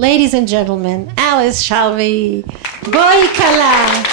Ladies and gentlemen, Alice Shalvi. Boi Kala.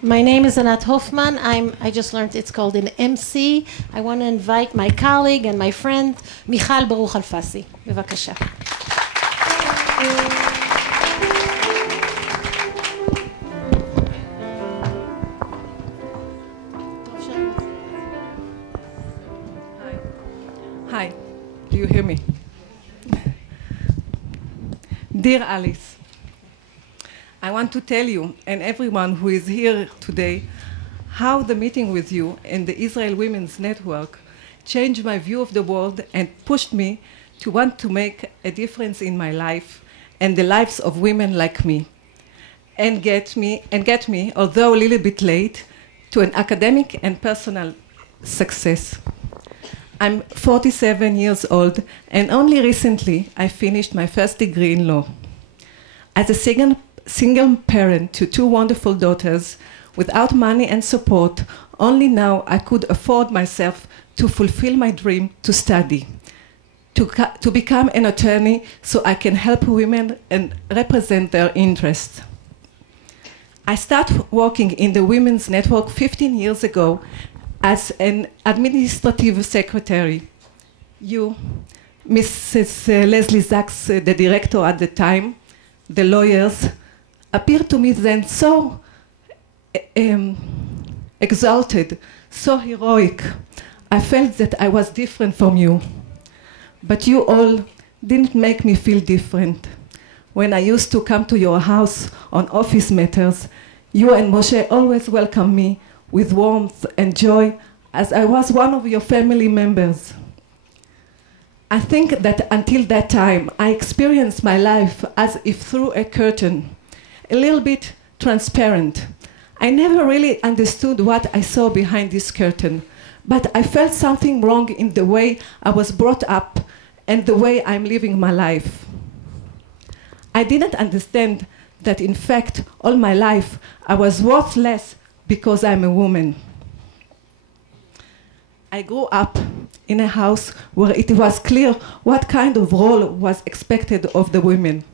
My name is Anat Hoffman. I just learned it's called an MC. I want to invite my colleague and my friend, Michal Baruch Alfasi. בבקשה. Hi, do you hear me? Dear Alice, I want to tell you and everyone who is here today how the meeting with you and the Israel Women's Network changed my view of the world and pushed me to want to make a difference in my life and the lives of women like me, and get me, although a little bit late, to an academic and personal success. I'm 47 years old, and only recently I finished my first degree in law. As a single parent to two wonderful daughters, without money and support, only now I could afford myself to fulfill my dream to study, to become an attorney so I can help women and represent their interests. I started working in the Women's Network 15 years ago as an administrative secretary. You, Mrs. Leslie Sachs, the director at the time, the lawyers, appeared to me then so exalted, so heroic. I felt that I was different from you. But you all didn't make me feel different. When I used to come to your house on office matters, you and Moshe always welcomed me with warmth and joy, as I was one of your family members. I think that until that time, I experienced my life as if through a curtain, a little bit transparent. I never really understood what I saw behind this curtain, but I felt something wrong in the way I was brought up and the way I'm living my life. I didn't understand that, in fact, all my life I was worth less because I'm a woman. I grew up in a house where it was clear what kind of role was expected of the women.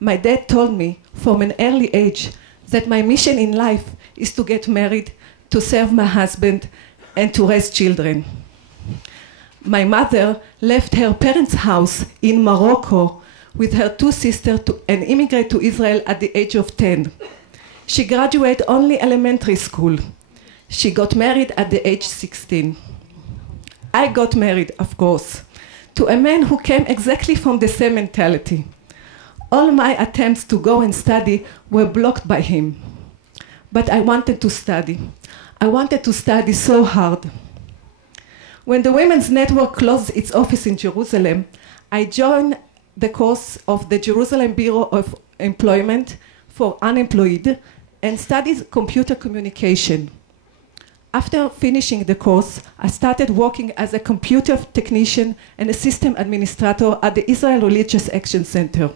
My dad told me from an early age that my mission in life is to get married, to serve my husband, and to raise children. My mother left her parents' house in Morocco with her two sisters and immigrated to Israel at the age of 10. She graduated only elementary school. She got married at the age 16. I got married, of course, to a man who came exactly from the same mentality. All my attempts to go and study were blocked by him. But I wanted to study. I wanted to study so hard. When the Women's Network closed its office in Jerusalem, I joined the course of the Jerusalem Bureau of Employment for Unemployed and studied computer communication. After finishing the course, I started working as a computer technician and a system administrator at the Israel Religious Action Center.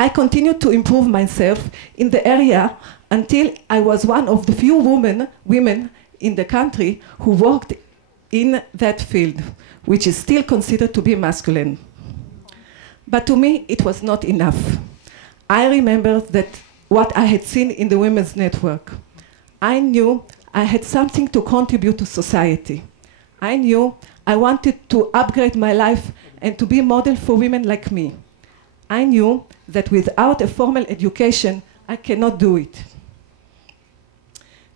I continued to improve myself in the area until I was one of the few women in the country who worked in that field, which is still considered to be masculine. But to me, it was not enough. I remember that what I had seen in the Women's Network. I knew I had something to contribute to society. I knew I wanted to upgrade my life and to be a model for women like me. I knew that without a formal education, I cannot do it.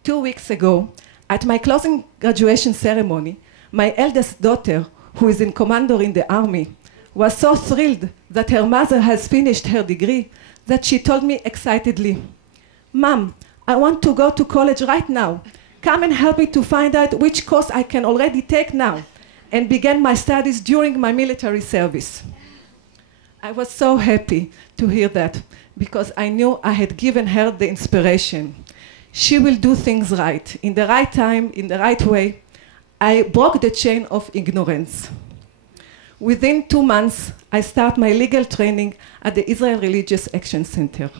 2 weeks ago, At my closing graduation ceremony, my eldest daughter, who is in commander in the army, was so thrilled that her mother has finished her degree that she told me excitedly, "Mom, I want to go to college right now. Come and help me to find out which course I can already take now and begin my studies during my military service." I was so happy to hear that because I knew I had given her the inspiration. She will do things right, in the right time, in the right way. I broke the chain of ignorance. Within 2 months, I start my legal training at the Israel Religious Action Center.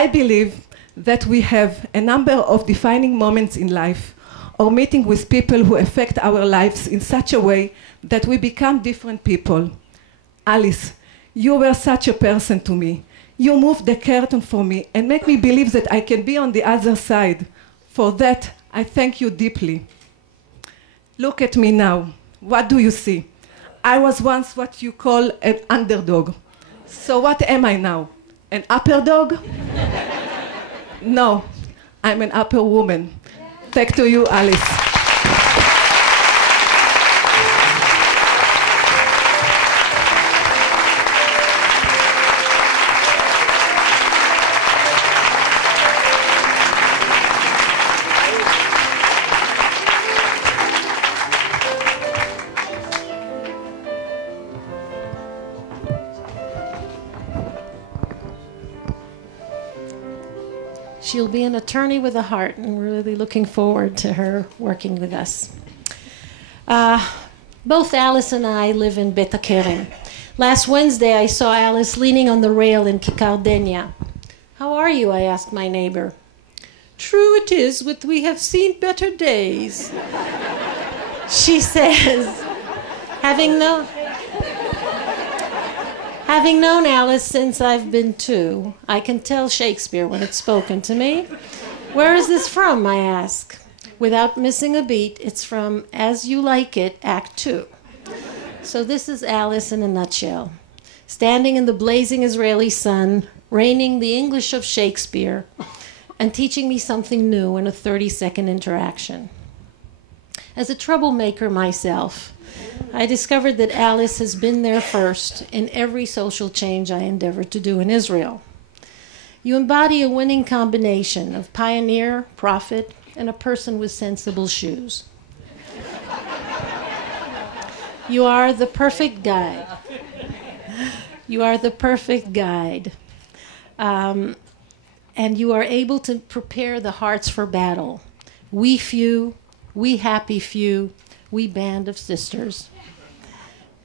I believe that we have a number of defining moments in life or meeting with people who affect our lives in such a way that we become different people. Alice, you were such a person to me. You moved the curtain for me and make me believe that I can be on the other side. For that, I thank you deeply. Look at me now. What do you see? I was once what you call an underdog. So what am I now? An upper dog? No, I'm an upper woman. Thanks to you, Alice. She'll be an attorney with a heart, and we're really looking forward to her working with us. Both Alice and I live in Bet HaKerem. Last Wednesday, I saw Alice leaning on the rail in Kikar Denia. "How are you?" I asked my neighbor. "True it is, but we have seen better days," she says. Having known Alice since I've been 2, I can tell Shakespeare when it's spoken to me. "Where is this from?" I ask. Without missing a beat, it's from As You Like It, Act 2. So this is Alice in a nutshell. Standing in the blazing Israeli sun, raining the English of Shakespeare, and teaching me something new in a 30-second interaction. As a troublemaker myself, I discovered that Alice has been there first in every social change I endeavored to do in Israel. You embody a winning combination of pioneer, prophet, and a person with sensible shoes. You are the perfect guide. You are the perfect guide. And you are able to prepare the hearts for battle. We few, we happy few, we band of sisters.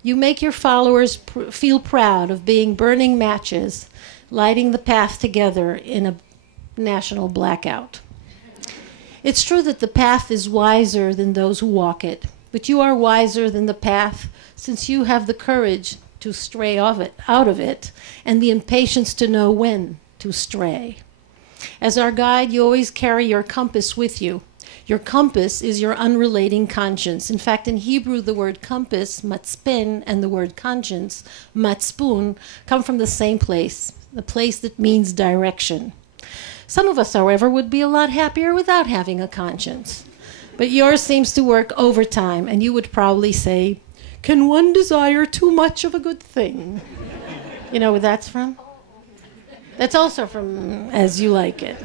You make your followers feel proud of being burning matches, lighting the path together in a national blackout. It's true that the path is wiser than those who walk it, but you are wiser than the path since you have the courage to stray out of it and the impatience to know when to stray. As our guide, you always carry your compass with you. Your compass is your unrelating conscience. In fact, in Hebrew, the word compass, matzpen, and the word conscience, matzpun, come from the same place, the place that means direction. Some of us, however, would be a lot happier without having a conscience. But yours seems to work overtime, and you would probably say, "Can one desire too much of a good thing?" You know where that's from? That's also from As You Like It.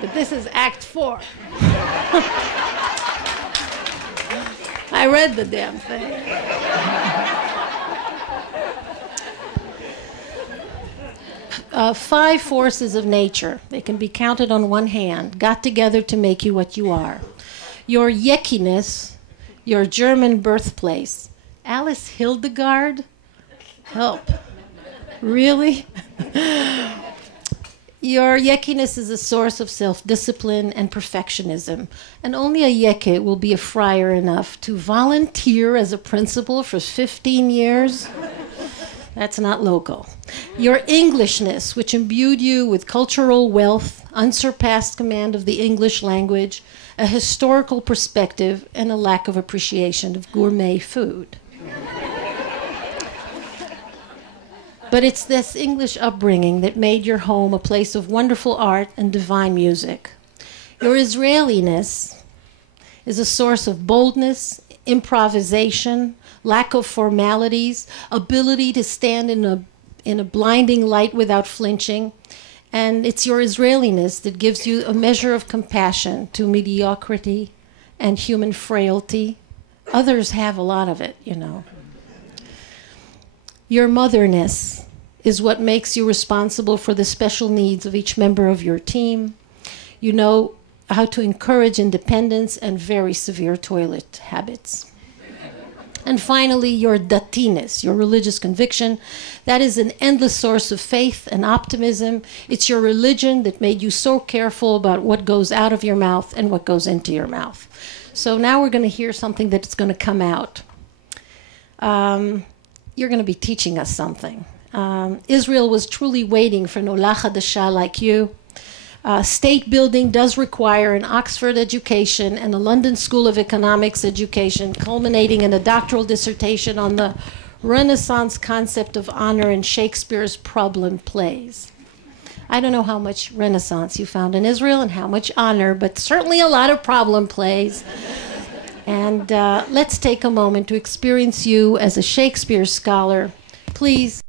But this is Act 4. I read the damn thing. Five forces of nature, they can be counted on one hand, got together to make you what you are. Your yeckiness, your German birthplace. Alice Hildegard? Help. Really? Your yeckiness is a source of self-discipline and perfectionism, and only a yeke will be a friar enough to volunteer as a principal for 15 years. That's not local. Your Englishness, which imbued you with cultural wealth, unsurpassed command of the English language, a historical perspective, and a lack of appreciation of gourmet food. But it's this English upbringing that made your home a place of wonderful art and divine music. Your Israeliness is a source of boldness, improvisation, lack of formalities, ability to stand in a blinding light without flinching. And it's your Israeliness that gives you a measure of compassion to mediocrity and human frailty. Others have a lot of it, you know. Your motherness is what makes you responsible for the special needs of each member of your team. You know how to encourage independence and very severe toilet habits. And finally, your datiness, your religious conviction. That is an endless source of faith and optimism. It's your religion that made you so careful about what goes out of your mouth and what goes into your mouth. So now we're going to hear something that's going to come out. You're going to be teaching us something. Israel was truly waiting for Nola Chadasha like you. State building does require an Oxford education and a London School of Economics education, culminating in a doctoral dissertation on the Renaissance concept of honor in Shakespeare's problem plays. I don't know how much Renaissance you found in Israel and how much honor, but certainly a lot of problem plays. And let's take a moment to experience you as a Shakespeare scholar. Please